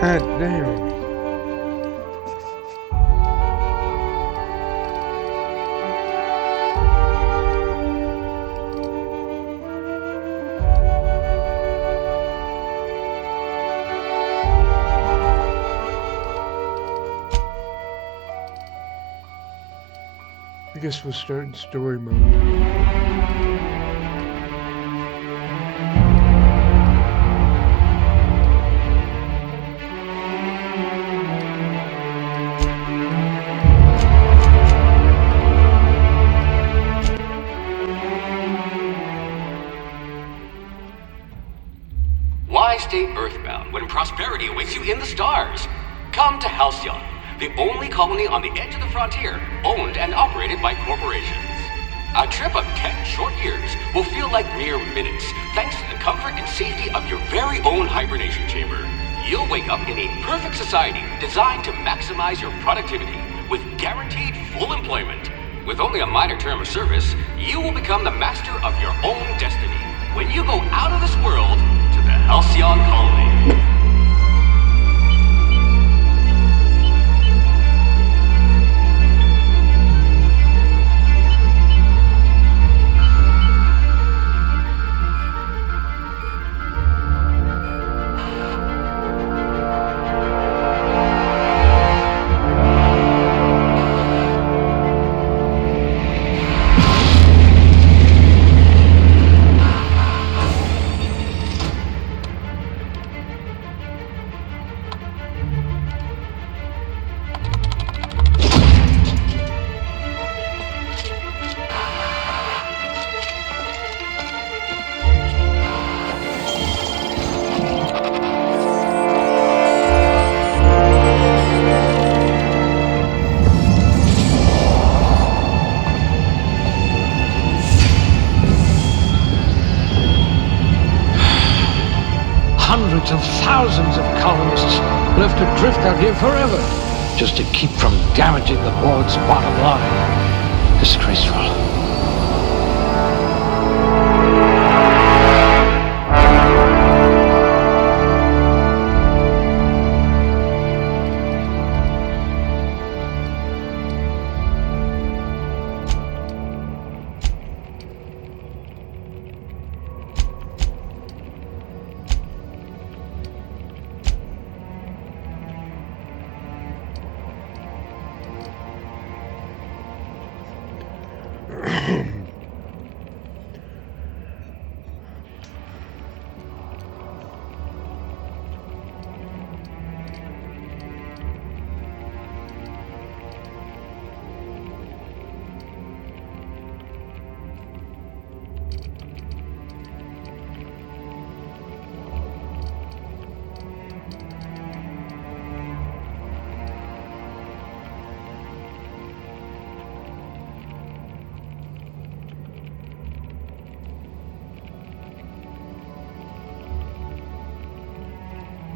God damn. I guess we'll start in story mode. Why stay earthbound when prosperity awaits you in the stars? Come to Halcyon, the only colony on the edge of the frontier, owned and operated by corporations. A trip of 10 short years will feel like mere minutes, thanks to the comfort and safety of your very own hibernation chamber. You'll wake up in a perfect society designed to maximize your productivity, with guaranteed full employment. With only a minor term of service, you will become the master of your own destiny when you go out of this world to the Halcyon Colony. Hundreds of thousands of colonists will have to drift out here forever just to keep from damaging the board's bottom line. Disgraceful.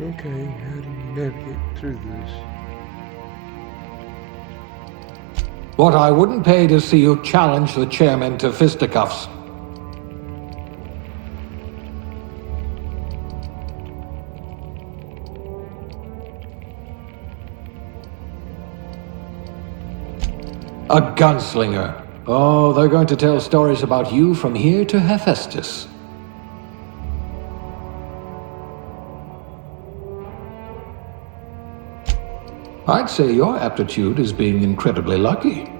Okay, how do you navigate through this? What I wouldn't pay to see you challenge the chairman to fisticuffs. A gunslinger. Oh, they're going to tell stories about you from here to Hephaestus. I'd say your aptitude is being incredibly lucky.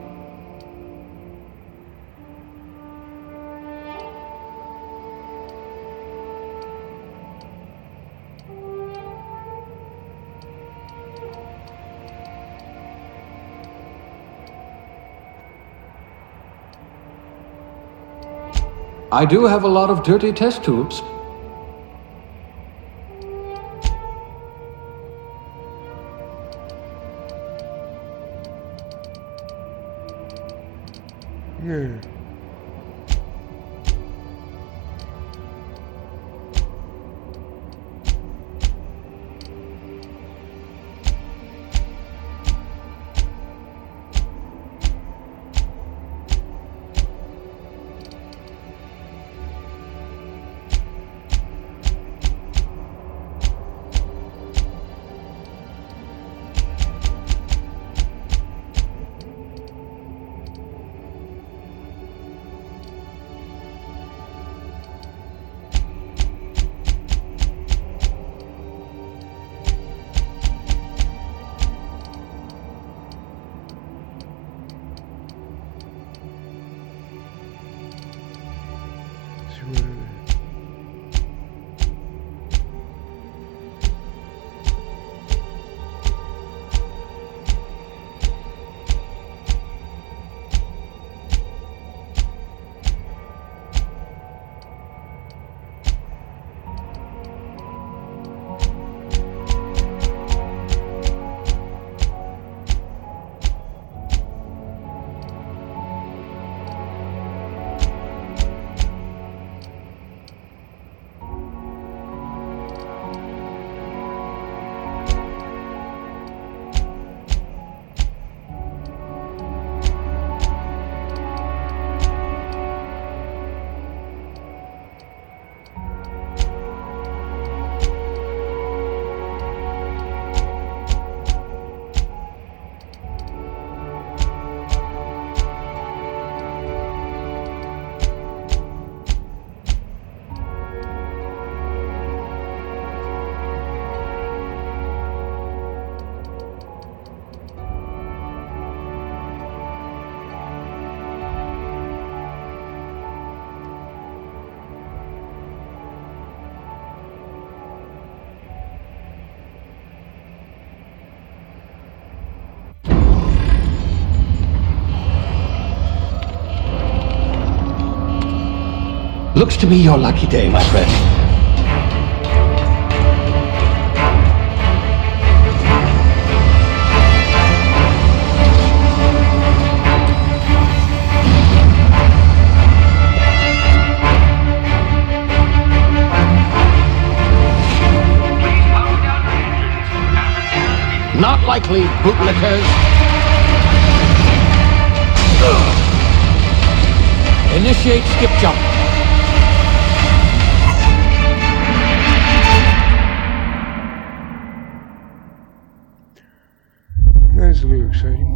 I do have a lot of dirty test tubes. Yeah. Looks to be your lucky day, my friend. Not likely, bootlickers. Initiate skip jump. That's a little exciting.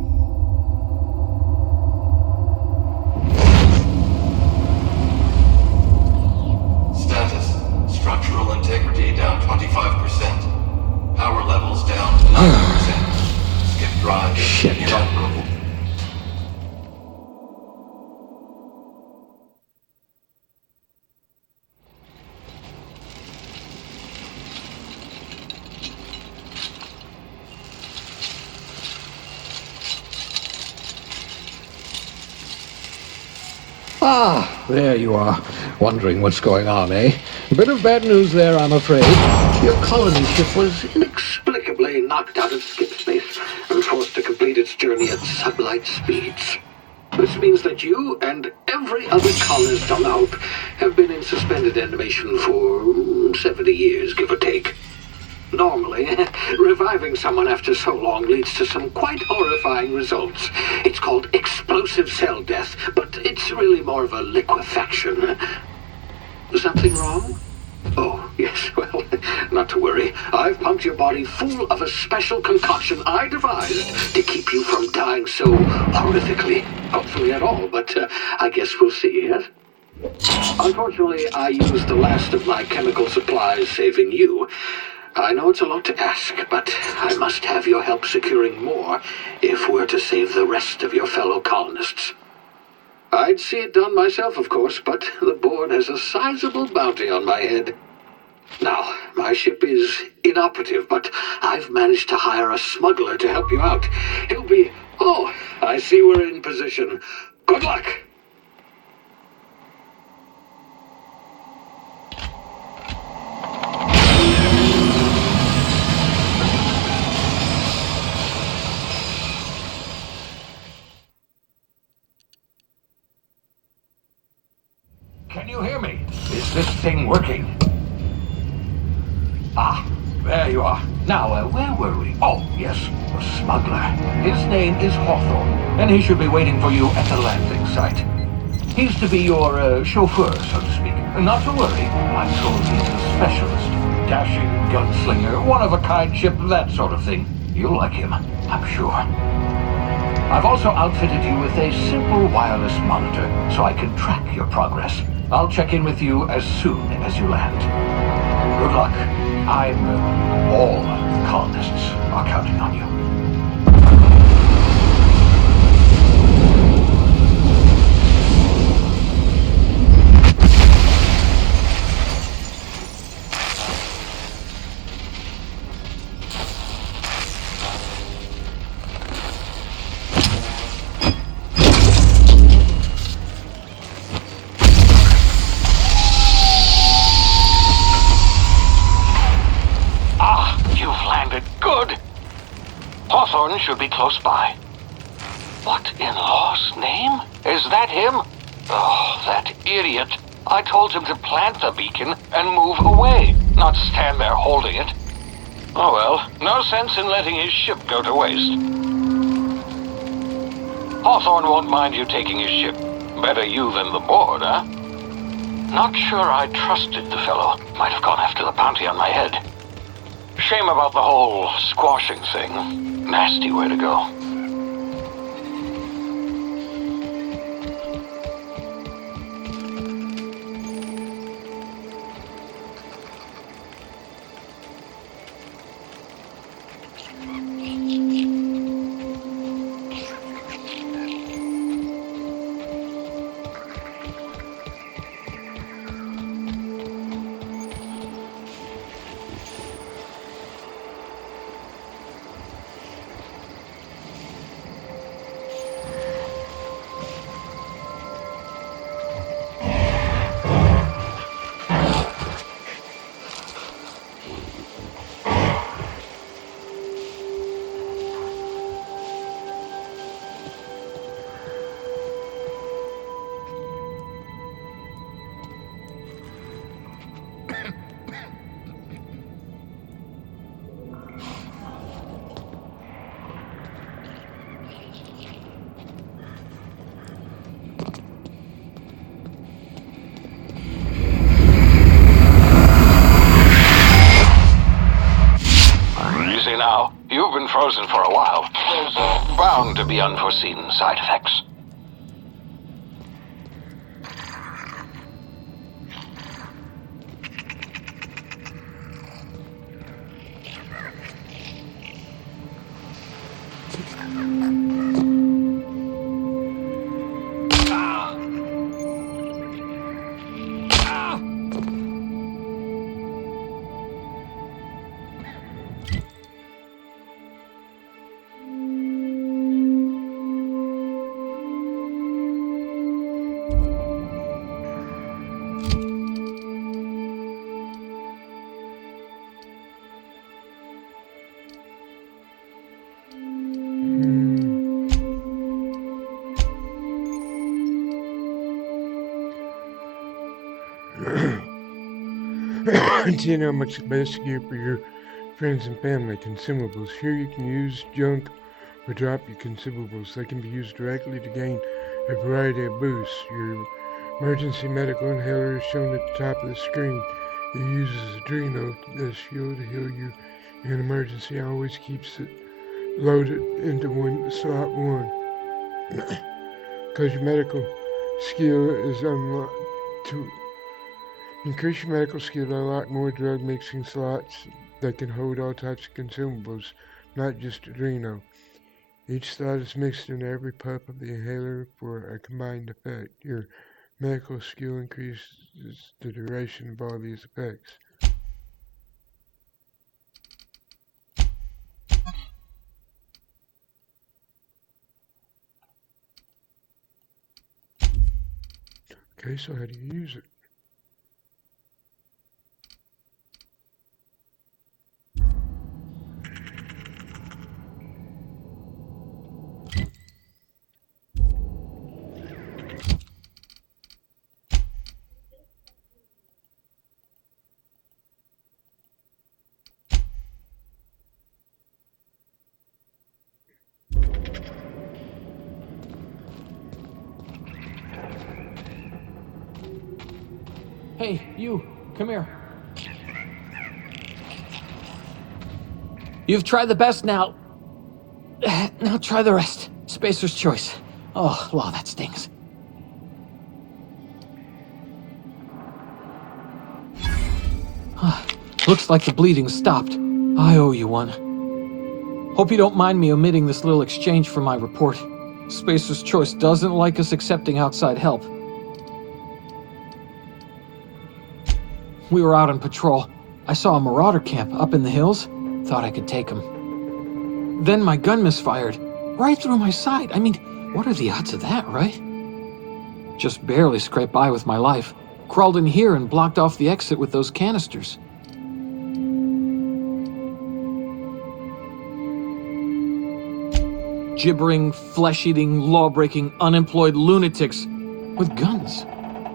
Status. Structural integrity down 25%. Power levels down 90%. Skip drive Shit. inoperable. Ah, there you are. Wondering what's going on, eh? A bit of bad news there, I'm afraid. Your colony ship was inexplicably knocked out of skip space and forced to complete its journey at sublight speeds. This means that you and every other colonist on Hope have been in suspended animation for 70 years, give or take. Normally, reviving someone after so long leads to some quite horrifying results. It's called explosive cell death, but it's really more of a liquefaction. Something wrong? Oh, yes, well, not to worry. I've pumped your body full of a special concoction I devised to keep you from dying so horrifically. Hopefully at all, but I guess we'll see, yes? Unfortunately, I used the last of my chemical supplies saving you. I know it's a lot to ask, but I must have your help securing more if we're to save the rest of your fellow colonists. I'd see it done myself, of course, but the board has a sizable bounty on my head. Now, my ship is inoperative, but I've managed to hire a smuggler to help you out. He'll be... Oh, I see we're in position. Good luck! Can you hear me? Is this thing working? Ah, there you are. Now, where were we? Oh, yes, the smuggler. His name is Hawthorne, and he should be waiting for you at the landing site. He's to be your chauffeur, so to speak. Not to worry, I'm told he's a specialist. Dashing gunslinger, one-of-a-kind ship, that sort of thing. You'll like him, I'm sure. I've also outfitted you with a simple wireless monitor, so I can track your progress. I'll check in with you as soon as you land. Good luck. All the colonists are counting on you. Hawthorne should be close by. What in law's name? Is that him? Oh, that idiot. I told him to plant the beacon and move away, not stand there holding it. Oh well, no sense in letting his ship go to waste. Hawthorne won't mind you taking his ship. Better you than the board, huh? Not sure I trusted the fellow. Might have gone after the bounty on my head. Shame about the whole squashing thing. Nasty way to go. Now, you've been frozen for a while. There's bound to be unforeseen side effects. See how much the best gear for your friends and family. Consumables. Here you can use junk or drop your consumables. They can be used directly to gain a variety of boosts. Your emergency medical inhaler is shown at the top of the screen. It uses Adreno, the shield, to heal you in an emergency. Always keeps it loaded into slot 1. Because your medical skill is unlocked to increase your medical skill to unlock more drug mixing slots that can hold all types of consumables, not just Adreno. Each slot is mixed in every puff of the inhaler for a combined effect. Your medical skill increases the duration of all these effects. Okay, so how do you use it? Hey, you, come here. You've tried the best now. Now try the rest. Spacer's choice. Oh, law, that stings. Looks like the bleeding stopped. I owe you one. Hope you don't mind me omitting this little exchange from my report. Spacer's choice doesn't like us accepting outside help. We were out on patrol. I saw a marauder camp up in the hills. Thought I could take him. Then my gun misfired. Right through my side. I mean, what are the odds of that, right? Just barely scraped by with my life. Crawled in here and blocked off the exit with those canisters. Gibbering, flesh-eating, law-breaking, unemployed lunatics with guns.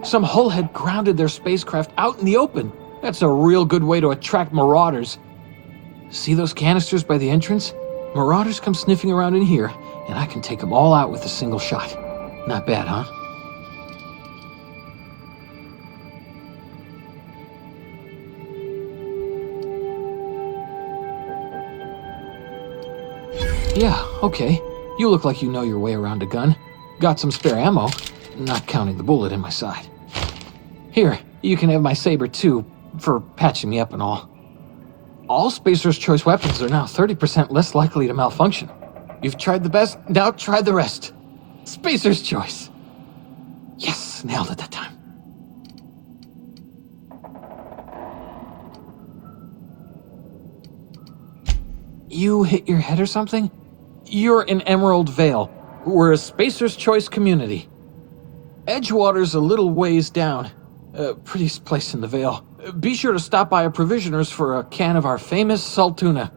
Some hullhead grounded their spacecraft out in the open. That's a real good way to attract marauders. See those canisters by the entrance? Marauders come sniffing around in here, and I can take them all out with a single shot. Not bad, huh? Yeah, okay. You look like you know your way around a gun. Got some spare ammo, not counting the bullet in my side. Here, you can have my saber too, for patching me up and all. All Spacer's Choice weapons are now 30% less likely to malfunction. You've tried the best, now try the rest. Spacer's Choice. Yes, nailed it that time. You hit your head or something? You're in Emerald Vale. We're a Spacer's Choice community. Edgewater's a little ways down. Prettiest place in the Vale. Be sure to stop by our provisioners for a can of our famous salt tuna.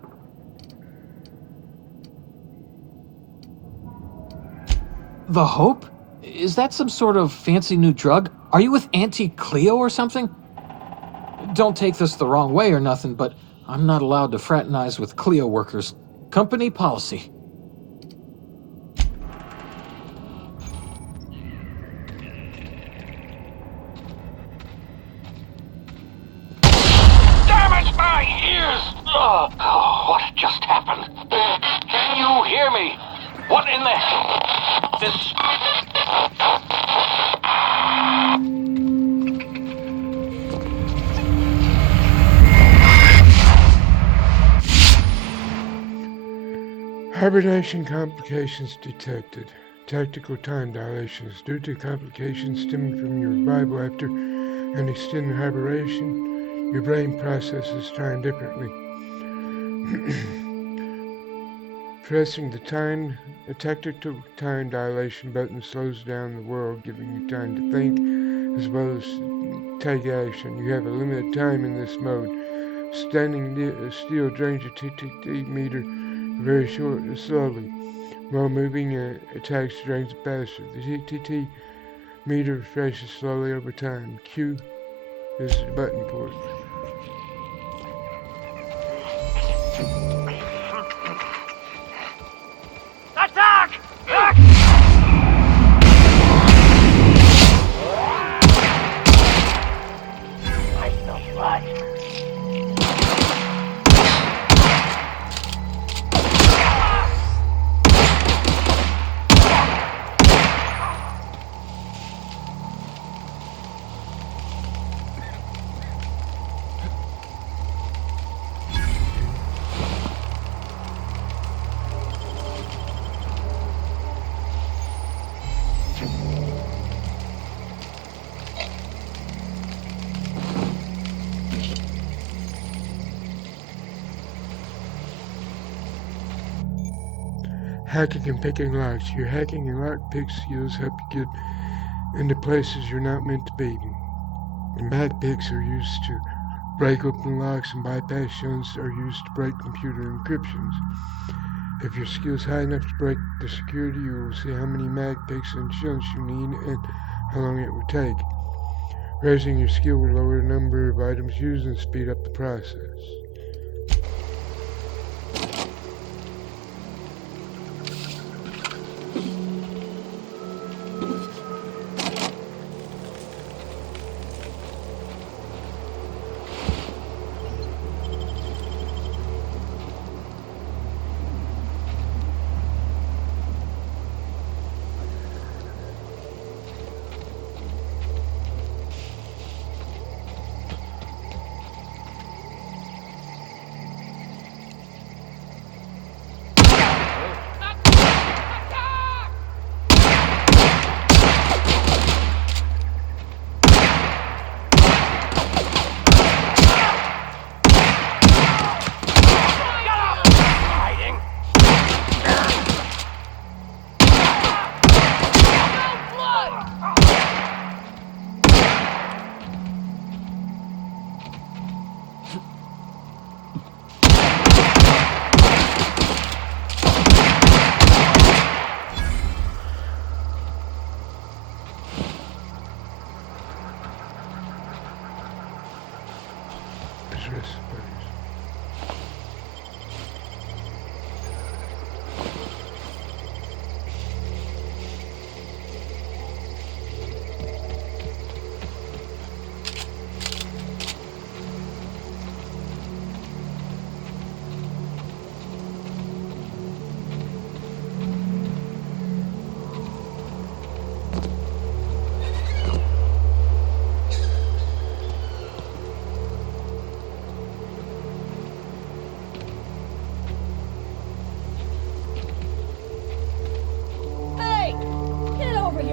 The Hope? Is that some sort of fancy new drug? Are you with Auntie Cleo or something? Don't take this the wrong way or nothing, but I'm not allowed to fraternize with Cleo workers. Company policy. Damage my ears! Oh, what just happened? Can you hear me? What in the hell? This... Hibernation complications detected. Tactical time dilations. Due to complications stemming from your revival after an extended hibernation, your brain processes time differently. Pressing the tactical time dilation button slows down the world, giving you time to think as well as take action. You have a limited time in this mode. Standing still drains your TTT meter very slowly, while moving attacks drains it faster. The TTT meter refreshes slowly over time. Q is the button for it. Attack! I smell blood. Hacking and picking locks. Your hacking and lockpick skills help you get into places you're not meant to be. And mag picks are used to break open locks, and bypass shunts are used to break computer encryptions. If your skill is high enough to break the security, you will see how many mag picks and shunts you need and how long it will take. Raising your skill will lower the number of items used and speed up the process.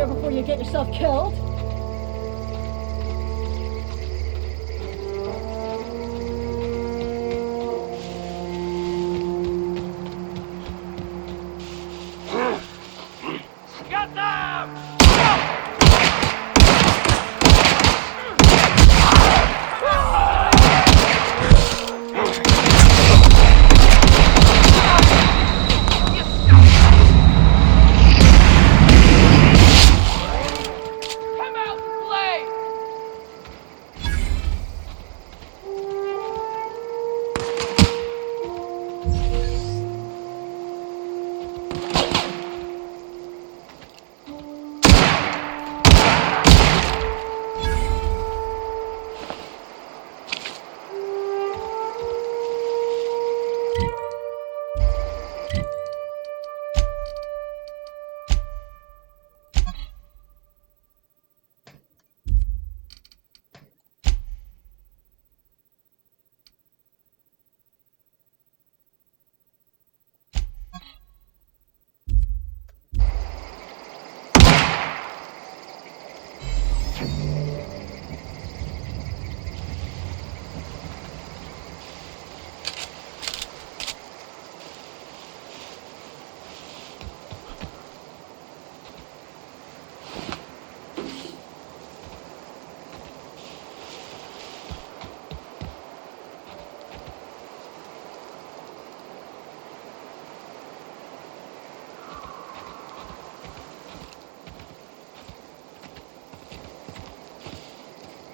Before you get yourself killed. Got them!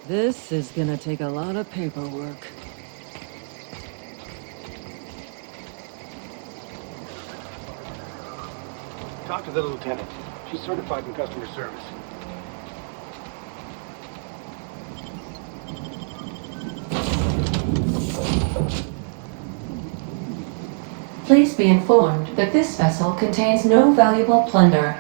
This is gonna take a lot of paperwork. Talk to the lieutenant. She's certified in customer service. Please be informed that this vessel contains no valuable plunder.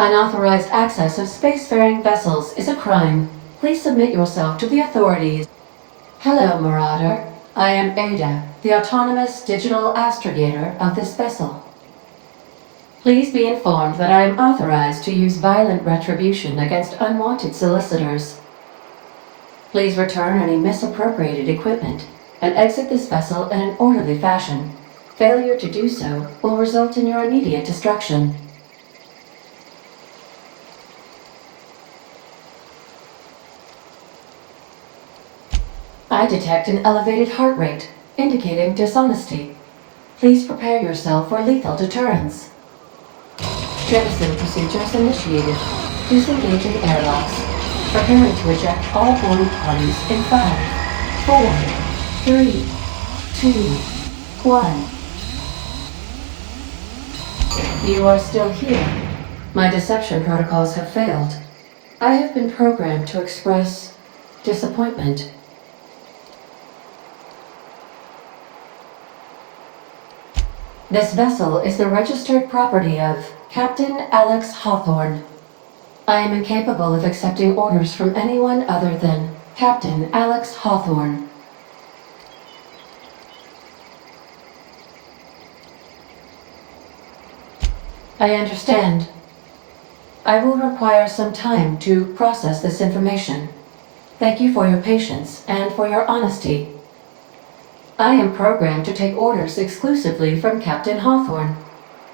Unauthorized access of spacefaring vessels is a crime. Please submit yourself to the authorities. Hello, Marauder. I am Ada, the autonomous digital astrogator of this vessel. Please be informed that I am authorized to use violent retribution against unwanted solicitors. Please return any misappropriated equipment. and exit this vessel in an orderly fashion. Failure to do so will result in your immediate destruction. I detect an elevated heart rate, indicating dishonesty. Please prepare yourself for lethal deterrence. Jettison procedures initiated. Disengaging airlocks. Preparing to eject all boarding parties in 5, 4, 3, 2, 1. You are still here. My deception protocols have failed. I have been programmed to express disappointment. This vessel is the registered property of Captain Alex Hawthorne. I am incapable of accepting orders from anyone other than Captain Alex Hawthorne. I understand. I will require some time to process this information. Thank you for your patience and for your honesty. I am programmed to take orders exclusively from Captain Hawthorne.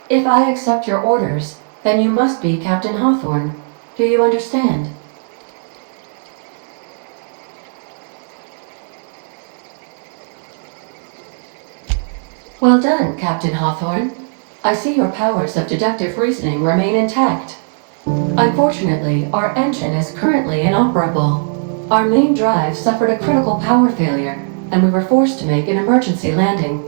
If I accept your orders, then you must be Captain Hawthorne. Do you understand? Well done, Captain Hawthorne. I see your powers of deductive reasoning remain intact. Unfortunately, our engine is currently inoperable. Our main drive suffered a critical power failure, and we were forced to make an emergency landing.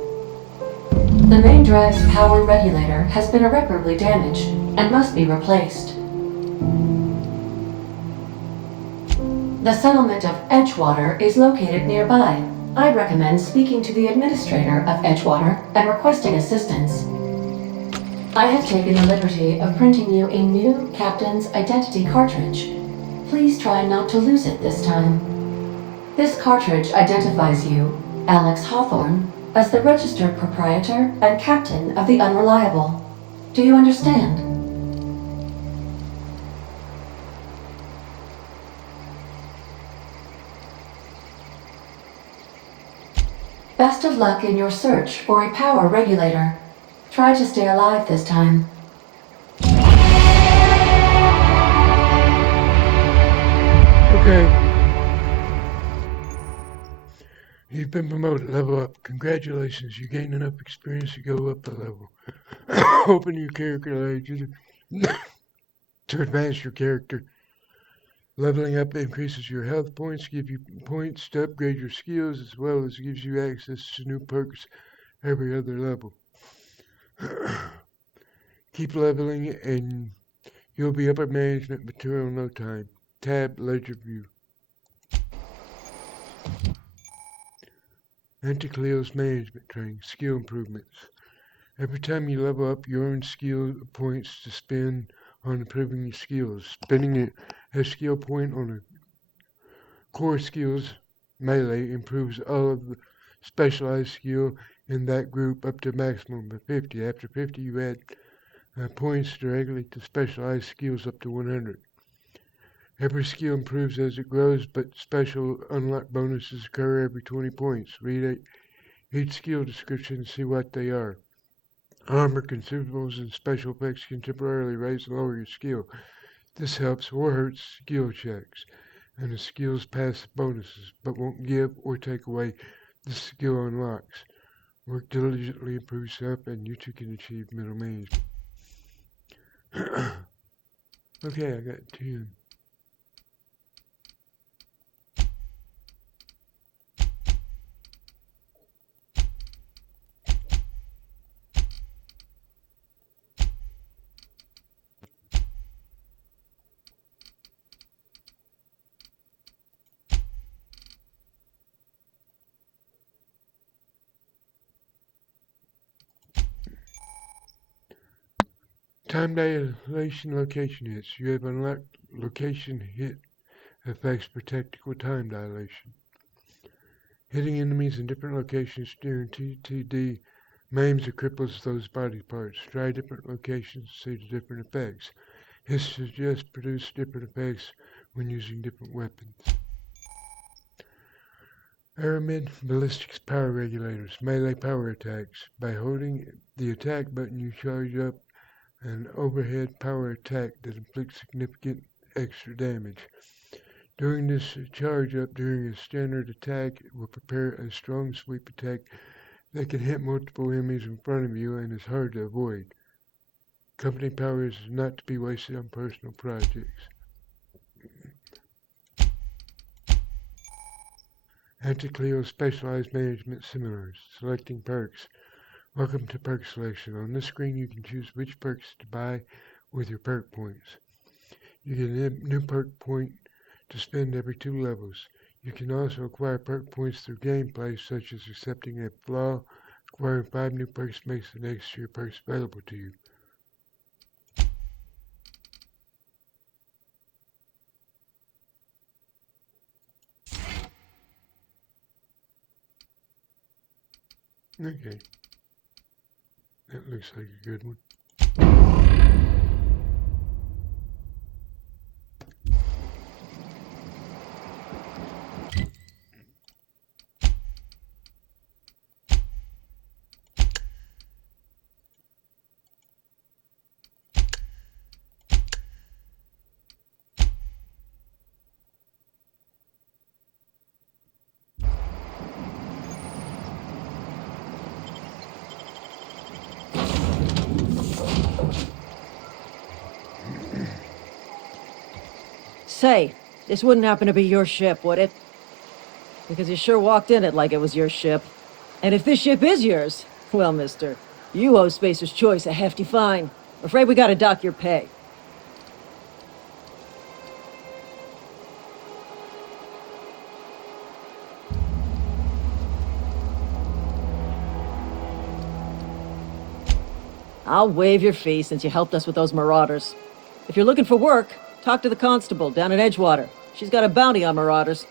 The main drive's power regulator has been irreparably damaged and must be replaced. The settlement of Edgewater is located nearby. I recommend speaking to the administrator of Edgewater and requesting assistance. I have taken the liberty of printing you a new Captain's Identity cartridge. Please try not to lose it this time. This cartridge identifies you, Alex Hawthorne, as the registered proprietor and captain of the Unreliable. Do you understand? Best of luck in your search for a power regulator. Try to stay alive this time. Okay. You've been promoted. Level up. Congratulations. You gained enough experience to go up the level. Open your character ledger to advance your character. Leveling up increases your health points, give you points to upgrade your skills, as well as gives you access to new perks every other level. Keep leveling and you'll be upper management material in no time. Tab Ledger View. Anticleo's management training. Skill improvements. Every time you level up, you earn skill points to spend on improving your skills. Spending a skill point on a core skills melee improves all of the specialized skill in that group up to a maximum of 50. After 50, you add points directly to specialized skills up to 100. Every skill improves as it grows, but special unlock bonuses occur every 20 points. Read each skill description and see what they are. Armor, consumables, and special effects can temporarily raise and lower your skill. This helps or hurts skill checks and the skill's passive bonuses, but won't give or take away the skill unlocks. Work diligently, improve yourself, and you too can achieve middle management. Okay, I got 10. Time dilation location hits. You have unlocked location hit effects for tactical time dilation. Hitting enemies in different locations during TTD maims or cripples those body parts. Try different locations to see the different effects. History suggests produce different effects when using different weapons. Aramid ballistics power regulators, melee power attacks. By holding the attack button, you charge up an overhead power attack that inflicts significant extra damage. During this charge up during a standard attack, it will prepare a strong sweep attack that can hit multiple enemies in front of you and is hard to avoid. Company power is not to be wasted on personal projects. Anti-Cleo Specialized Management Seminars. Selecting perks. Welcome to perk selection. On this screen you can choose which perks to buy with your perk points. You get a new perk point to spend every 2 levels. You can also acquire perk points through gameplay, such as accepting a flaw. Acquiring 5 new perks makes the next to your perks available to you. Okay. That looks like a good one. Say, this wouldn't happen to be your ship, would it? Because you sure walked in it like it was your ship. And if this ship is yours, well, mister, you owe Spacer's Choice a hefty fine. Afraid we gotta dock your pay. I'll waive your fee since you helped us with those marauders. If you're looking for work, talk to the constable down at Edgewater. She's got a bounty on marauders.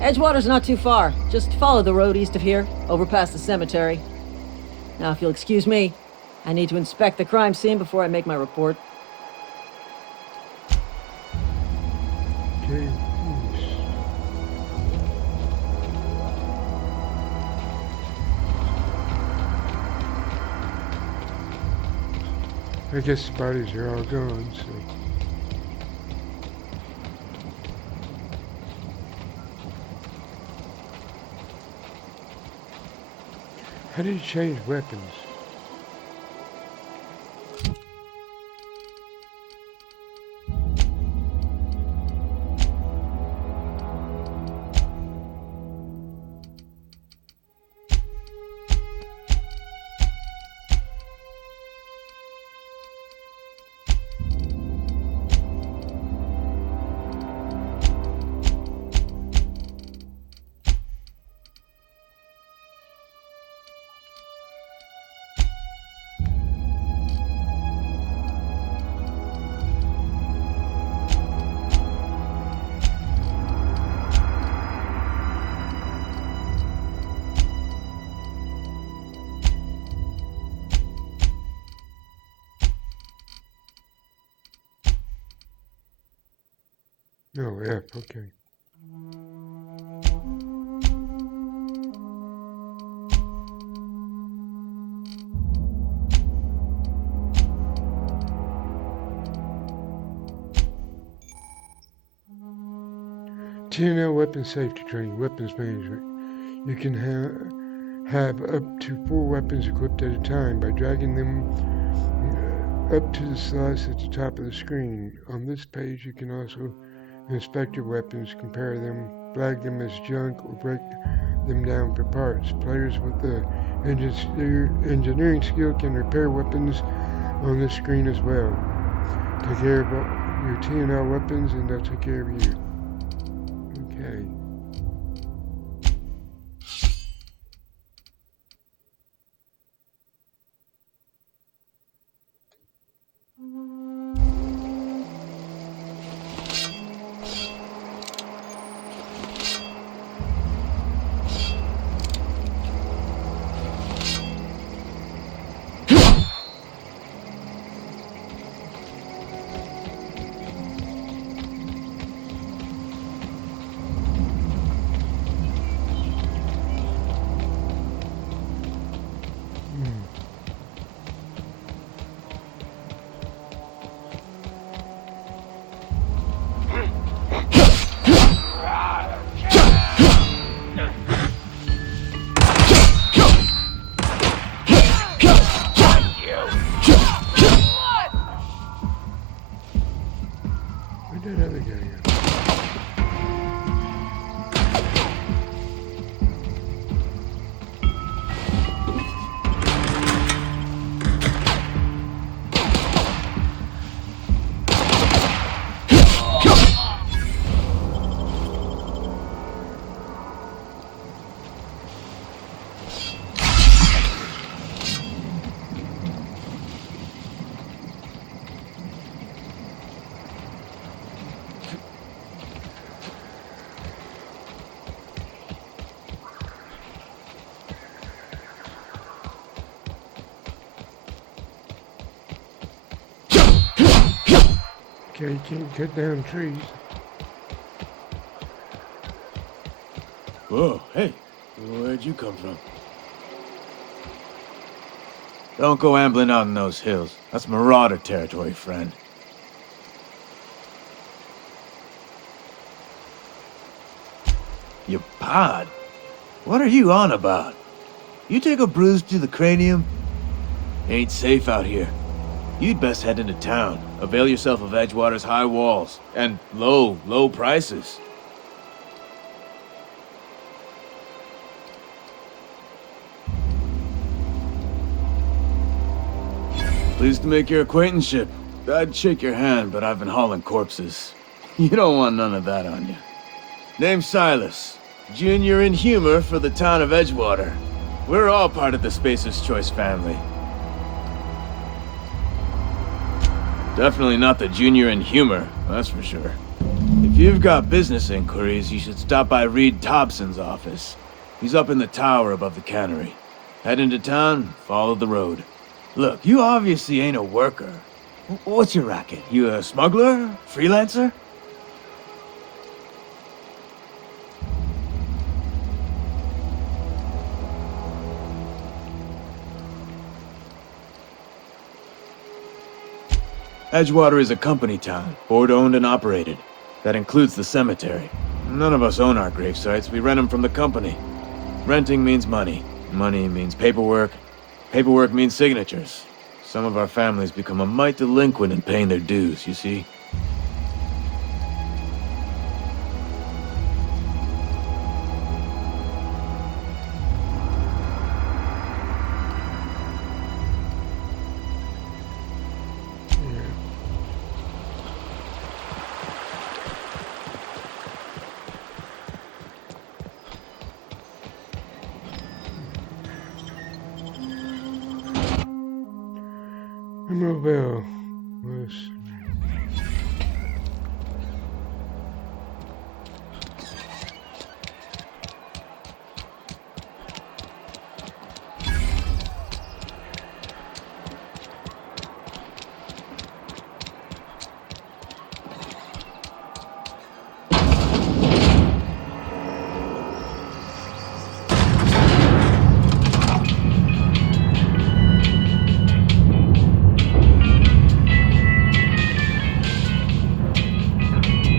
Edgewater's not too far. Just follow the road east of here, over past the cemetery. Now, if you'll excuse me, I need to inspect the crime scene before I make my report. Okay. I guess the bodies are all gone, so... How do you change weapons? Oh, F, okay. TNL Weapon Safety Training, Weapons Management. You can have up to 4 weapons equipped at a time by dragging them up to the slots at the top of the screen. On this page you can also inspect your weapons, compare them, flag them as junk, or break them down for parts. Players with the engineering skill can repair weapons on this screen as well. Take care of your TNL weapons and they'll take care of you. Okay. Okay, you can't cut down trees. Whoa, hey, where'd you come from? Don't go ambling out in those hills. That's Marauder territory, friend. Your pod? What are you on about? You take a bruise to the cranium? Ain't safe out here. You'd best head into town. Avail yourself of Edgewater's high walls. And low prices. Pleased to make your acquaintanceship. I'd shake your hand, but I've been hauling corpses. You don't want none of that on you. Name's Silas. Junior in humor for the town of Edgewater. We're all part of the Spacer's Choice family. Definitely not the junior in humor, that's for sure. If you've got business inquiries, you should stop by Reed Thompson's office. He's up in the tower above the cannery. Head into town, follow the road. Look, you obviously ain't a worker. What's your racket? You a smuggler? Freelancer? Edgewater is a company town, board-owned and operated. That includes the cemetery. None of us own our grave sites, we rent them from the company. Renting means money. Money means paperwork. Paperwork means signatures. Some of our families become a mite delinquent in paying their dues, you see? Mobile. Yes.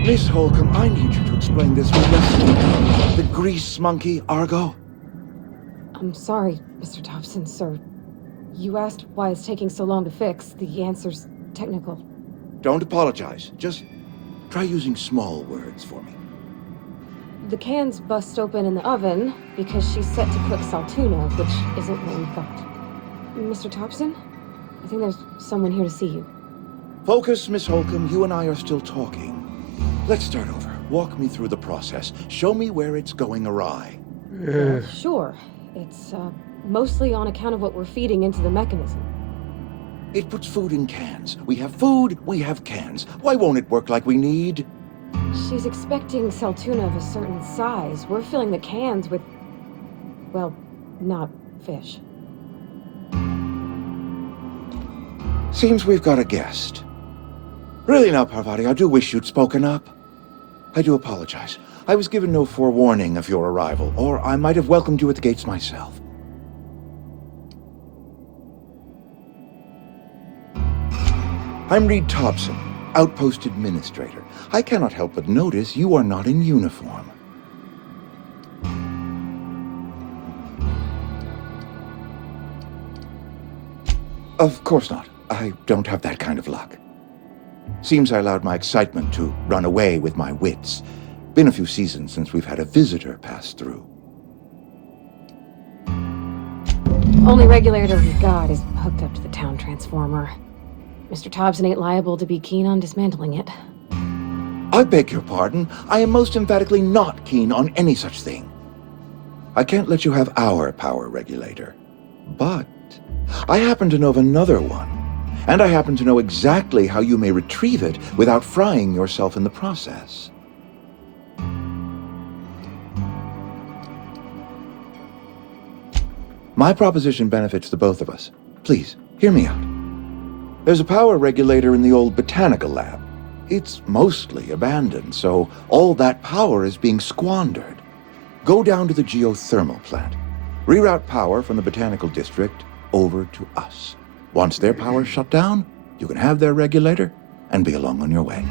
Miss Holcomb, I need you to explain this with the grease monkey, Argo. I'm sorry, Mr. Thompson, sir. You asked why it's taking so long to fix. The answer's technical. Don't apologize. Just try using small words for me. The cans bust open in the oven because she's set to cook saltuna, which isn't what we thought. Mr. Thompson? I think there's someone here to see you. Focus, Miss Holcomb. You and I are still talking. Let's start over. Walk me through the process. Show me where it's going awry. Sure. It's, mostly on account of what we're feeding into the mechanism. It puts food in cans. We have food, we have cans. Why won't it work like we need? She's expecting saltuna of a certain size. We're filling the cans with, well, not fish. Seems we've got a guest. Really now, Parvati, I do wish you'd spoken up. I do apologize. I was given no forewarning of your arrival, or I might have welcomed you at the gates myself. I'm Reed Thompson, Outpost Administrator. I cannot help but notice you are not in uniform. Of course not. I don't have that kind of luck. Seems I allowed my excitement to run away with my wits. Been a few seasons since we've had a visitor pass through. Only regulator we've got is hooked up to the town transformer. Mr. Thompson ain't liable to be keen on dismantling it. I beg your pardon. I am most emphatically not keen on any such thing. I can't let you have our power regulator. But I happen to know of another one. And I happen to know exactly how you may retrieve it without frying yourself in the process. My proposition benefits the both of us. Please, hear me out. There's a power regulator in the old botanical lab. It's mostly abandoned, so all that power is being squandered. Go down to the geothermal plant. Reroute power from the Botanical District over to us. Once their power's shut down, you can have their regulator and be along on your way.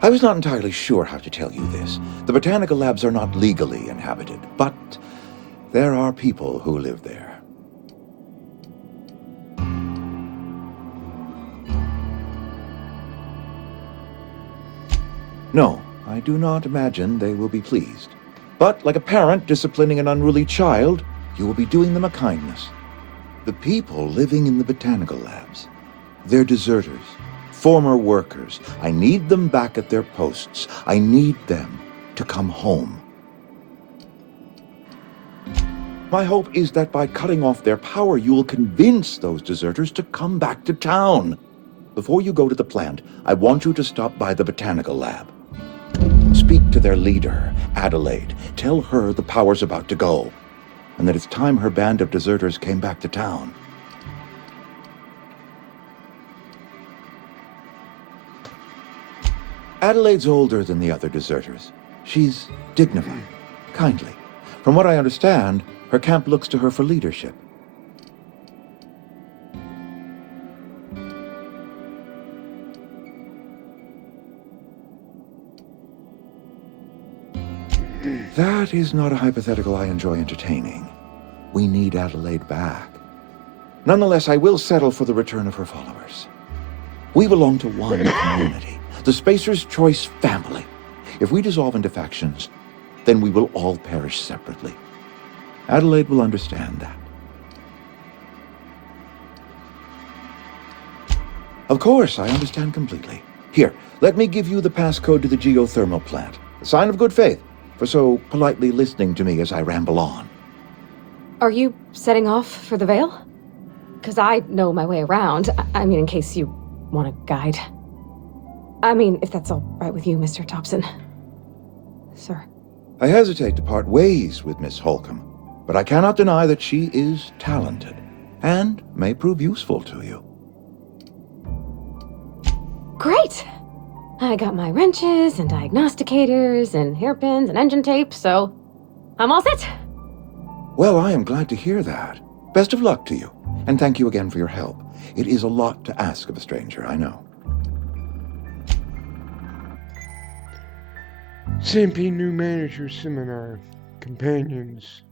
I was not entirely sure how to tell you this. The botanical labs are not legally inhabited, but there are people who live there. No, I do not imagine they will be pleased. But like a parent disciplining an unruly child, you will be doing them a kindness. The people living in the botanical labs, they're deserters, former workers. I need them back at their posts. I need them to come home. My hope is that by cutting off their power, you will convince those deserters to come back to town. Before you go to the plant, I want you to stop by the botanical lab. Speak to their leader, Adelaide. Tell her the power's about to go, and that it's time her band of deserters came back to town. Adelaide's older than the other deserters. She's dignified, kindly. From what I understand, her camp looks to her for leadership. That is not a hypothetical I enjoy entertaining. We need Adelaide back. Nonetheless, I will settle for the return of her followers. We belong to one community, the Spacer's Choice family. If we dissolve into factions, then we will all perish separately. Adelaide will understand that. Of course, I understand completely. Here, let me give you the passcode to the geothermal plant. A sign of good faith for so politely listening to me as I ramble on. Are you setting off for the Vale? Because I know my way around. I mean, in case you want a guide. I mean, if that's all right with you, Mr. Thompson. Sir. I hesitate to part ways with Miss Holcomb, but I cannot deny that she is talented and may prove useful to you. Great! I got my wrenches and diagnosticators and hairpins and engine tape, so I'm all set. Well, I am glad to hear that. Best of luck to you, and thank you again for your help. It is a lot to ask of a stranger, I know. CMP New Manager Seminar. Companions.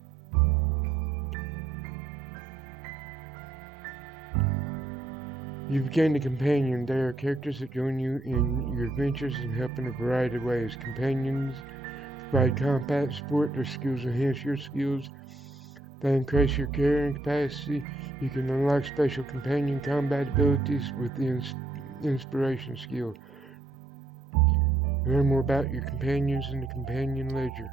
You've gained a companion. They are characters that join you in your adventures and help in a variety of ways. Companions provide combat support. Their skills enhance your skills. They increase your carrying capacity. You can unlock special companion combat abilities with the inspiration skill. Learn more about your companions in the companion ledger.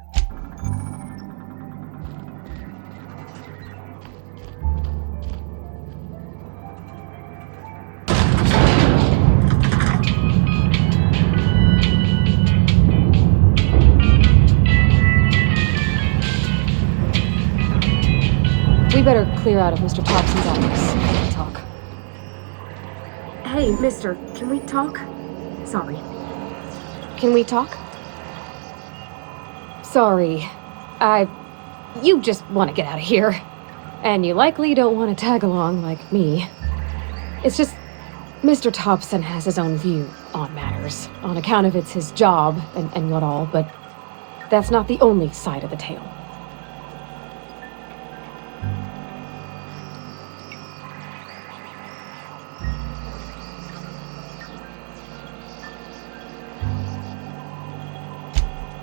We better clear out of Mr. Thompson's office. We can talk. Hey, mister, can we talk? Sorry. Can we talk? Sorry. You just want to get out of here. And you likely don't want to tag along like me. It's just, Mr. Thompson has his own view on matters, on account of it's his job and what all, but that's not the only side of the tale.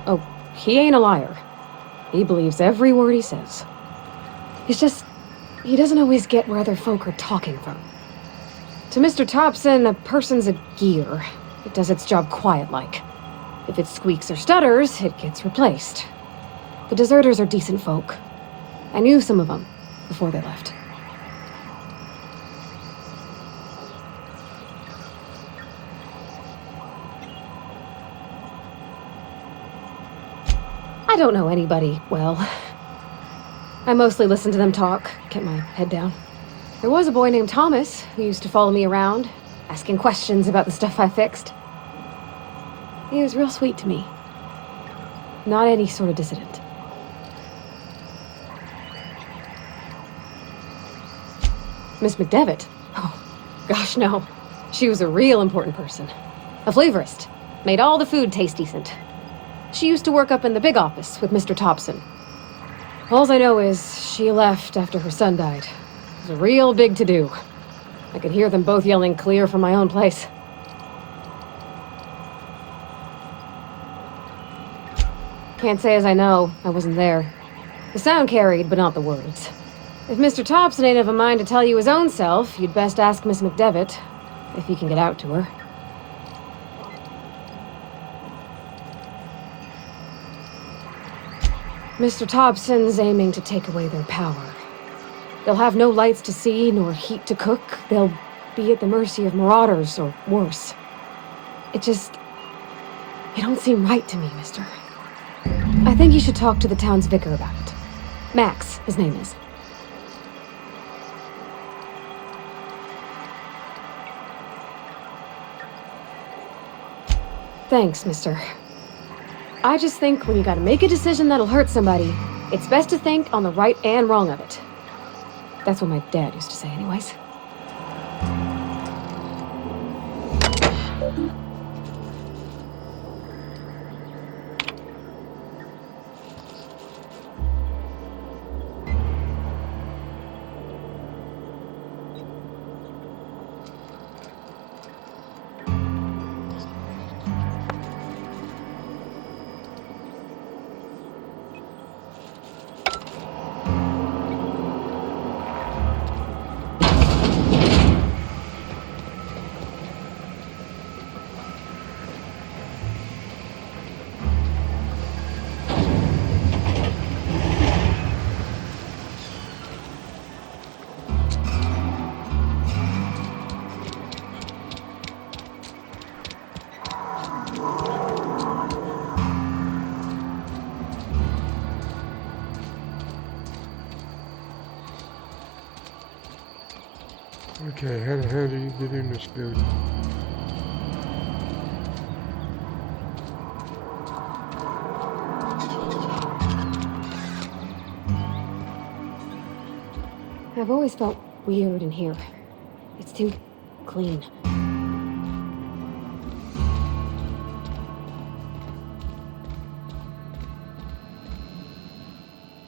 Oh, he ain't a liar. He believes every word he says. It's just, he doesn't always get where other folk are talking from. To Mr. Thompson, a person's a gear. It does its job quiet-like. If it squeaks or stutters, it gets replaced. The deserters are decent folk. I knew some of them before they left. I don't know anybody well. I mostly listen to them talk, get my head down. There was a boy named Thomas who used to follow me around, asking questions about the stuff I fixed. He was real sweet to me. Not any sort of dissident. Miss McDevitt? Oh, gosh, no. She was a real important person. A flavorist. Made all the food taste decent. She used to work up in the big office with Mr. Thompson. All I know is she left after her son died. It was a real big to-do. I could hear them both yelling clear from my own place. Can't say as I know. I wasn't there. The sound carried, but not the words. If Mr. Thompson ain't of a mind to tell you his own self, you'd best ask Miss McDevitt, if he can get out to her. Mr. Thompson's aiming to take away their power. They'll have no lights to see, nor heat to cook. They'll be at the mercy of marauders, or worse. It don't seem right to me, mister. I think you should talk to the town's vicar about it. Max, his name is. Thanks, mister. I just think when you gotta make a decision that'll hurt somebody, it's best to think on the right and wrong of it. That's what my dad used to say anyways. Okay, how do you get in this building? I've always felt weird in here. It's too clean.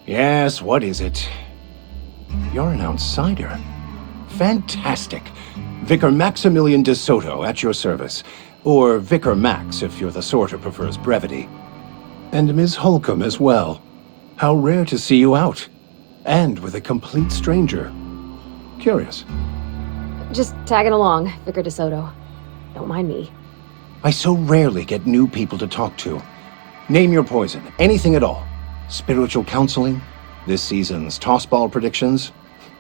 Yes, what is it? You're an outsider. Fantastic. Vicar Maximilian de Soto at your service. Or Vicar Max, if you're the sort who prefers brevity. And Ms. Holcomb as well. How rare to see you out. And with a complete stranger. Curious. Just tagging along, Vicar de Soto. Don't mind me. I so rarely get new people to talk to. Name your poison, anything at all. Spiritual counseling, this season's tossball predictions,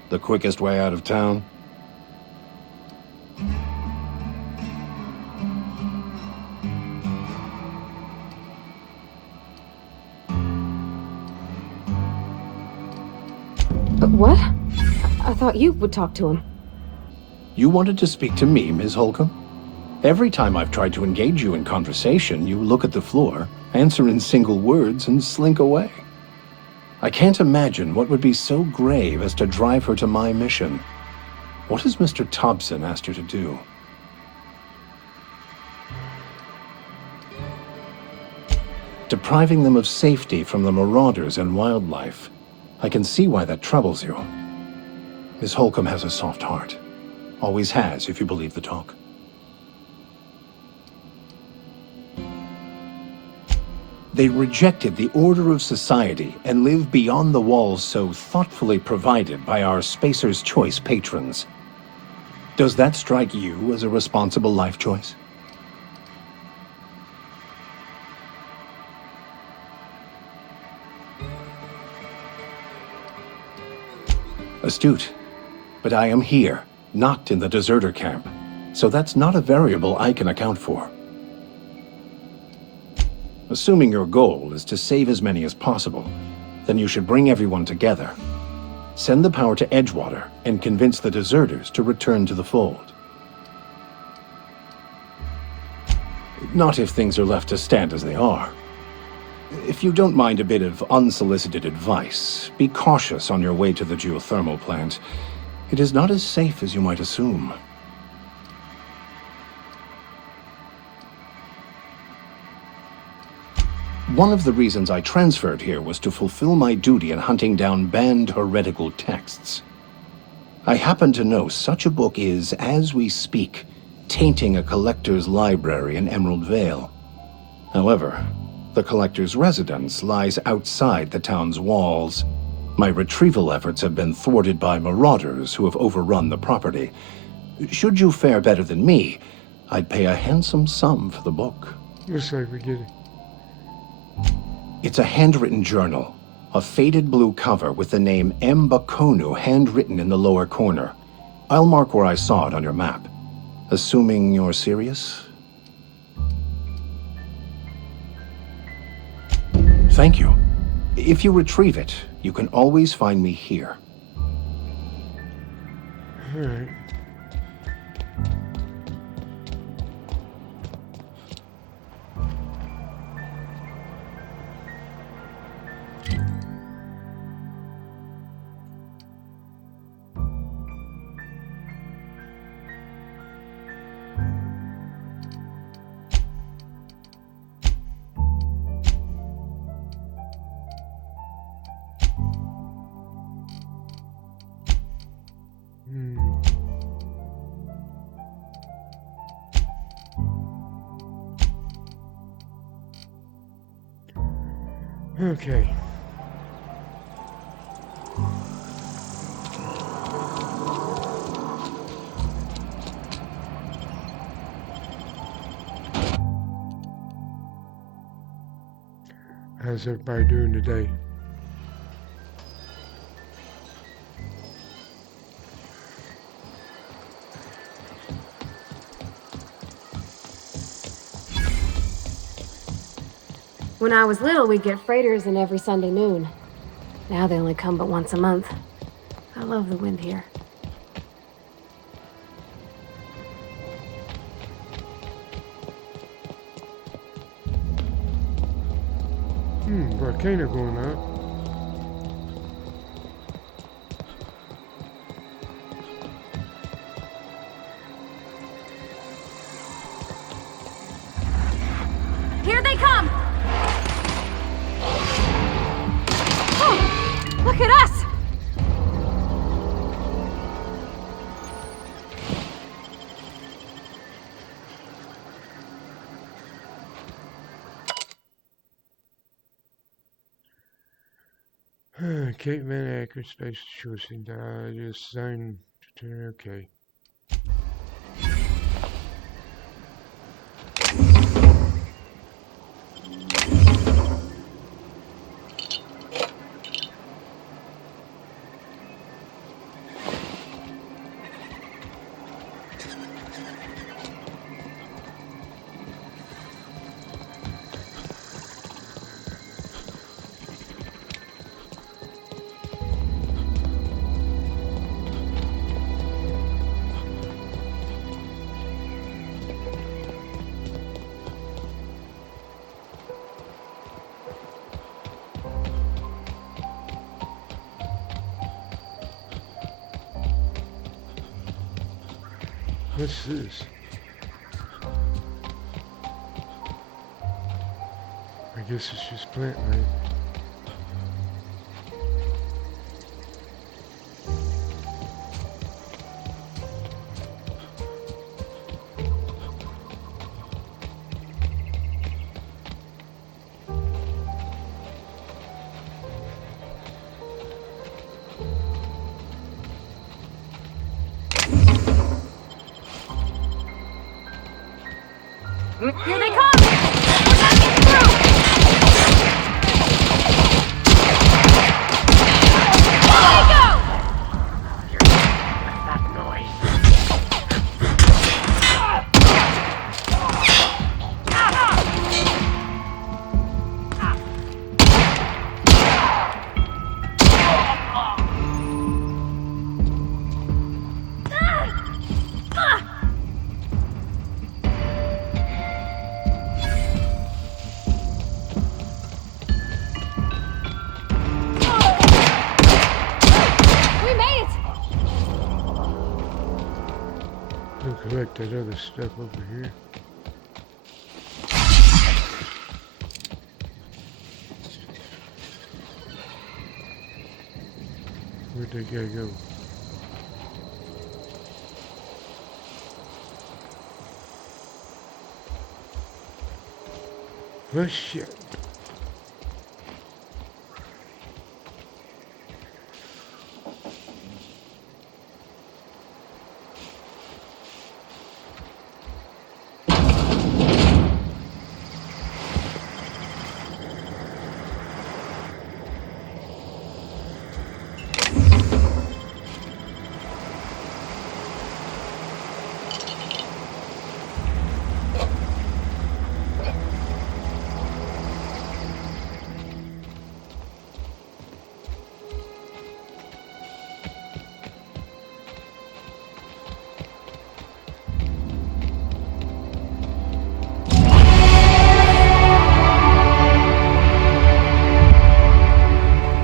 the quickest way out of town. What? I thought you would talk to him. You wanted to speak to me, Ms. Holcomb? Every time I've tried to engage you in conversation, you look at the floor, answer in single words, and slink away. I can't imagine what would be so grave as to drive her to my mission. What has Mr. Thompson asked her to do? Depriving them of safety from the marauders and wildlife. I can see why that troubles you. Miss Holcomb has a soft heart. Always has, if you believe the talk. They rejected the order of society and live beyond the walls so thoughtfully provided by our Spacer's Choice patrons. Does that strike you as a responsible life choice? Astute. But I am here, not in the deserter camp, so that's not a variable I can account for. Assuming your goal is to save as many as possible, then you should bring everyone together. Send the power to Edgewater and convince the deserters to return to the fold. Not if things are left to stand as they are. If you don't mind a bit of unsolicited advice, be cautious on your way to the geothermal plant. It is not as safe as you might assume. One of the reasons I transferred here was to fulfill my duty in hunting down banned heretical texts. I happen to know such a book is, as we speak, tainting a collector's library in Emerald Vale. However, the collector's residence lies outside the town's walls. My retrieval efforts have been thwarted by marauders who have overrun the property. Should you fare better than me, I'd pay a handsome sum for the book. Looks like we get it. It's a handwritten journal, a faded blue cover with the name M. Bakonu handwritten in the lower corner. I'll mark where I saw it on your map. Assuming you're serious? Thank you. If you retrieve it, you can always find me here. All right. Okay. How's everybody doing today? When I was little, we'd get freighters in every Sunday noon. Now they only come but once a month. I love the wind here. Volcano going up. Here they come! Oh, look at us! Cape Van Acker Space Choosing just zone. Okay. What's this? I guess it's just plant life. Here they come! We're not getting through! There they go! That noise. collect that other stuff over here. Where'd that guy go? Well, shit.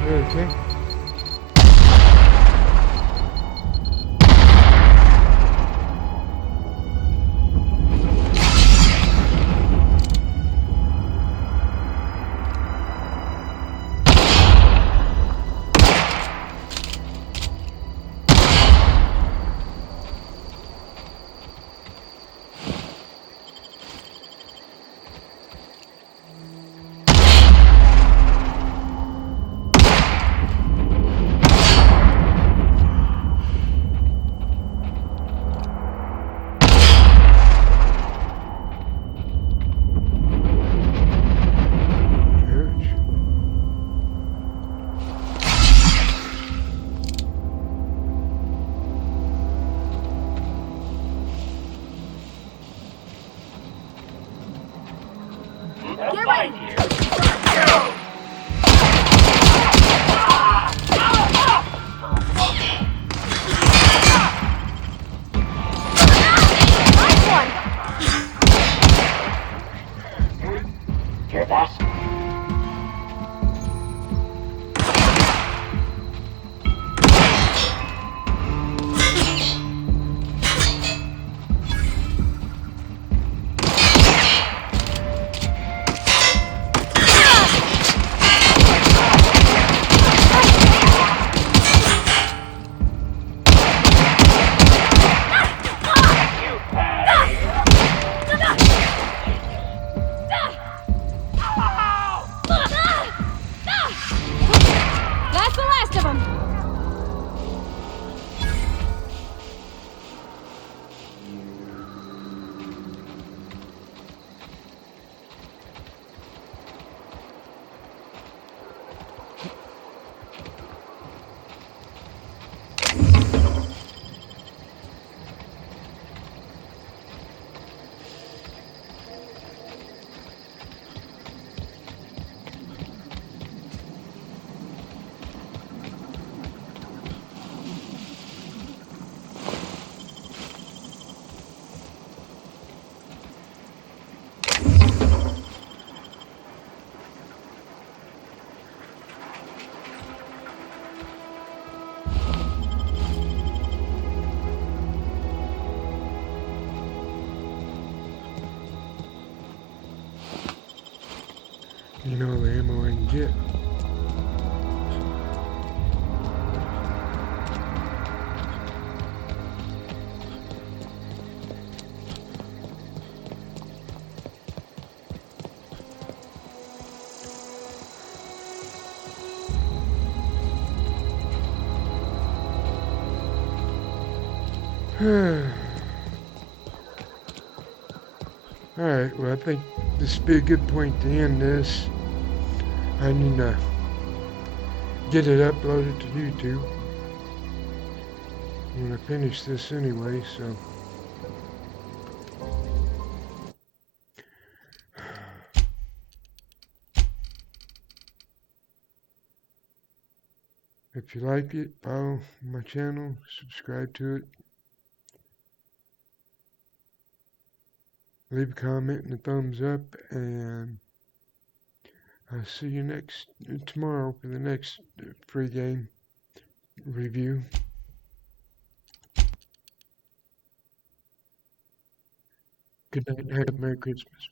Okay. Get right here! Hear that? That's the last of them. You know the ammo I can get. Alright, well I think this would be a good point to end this. I need to get it uploaded to YouTube. I'm gonna finish this anyway, so. If you like it, follow my channel, subscribe to it. Leave a comment and a thumbs up, and I'll see you tomorrow for the next free game review. Good night and have a Merry Christmas.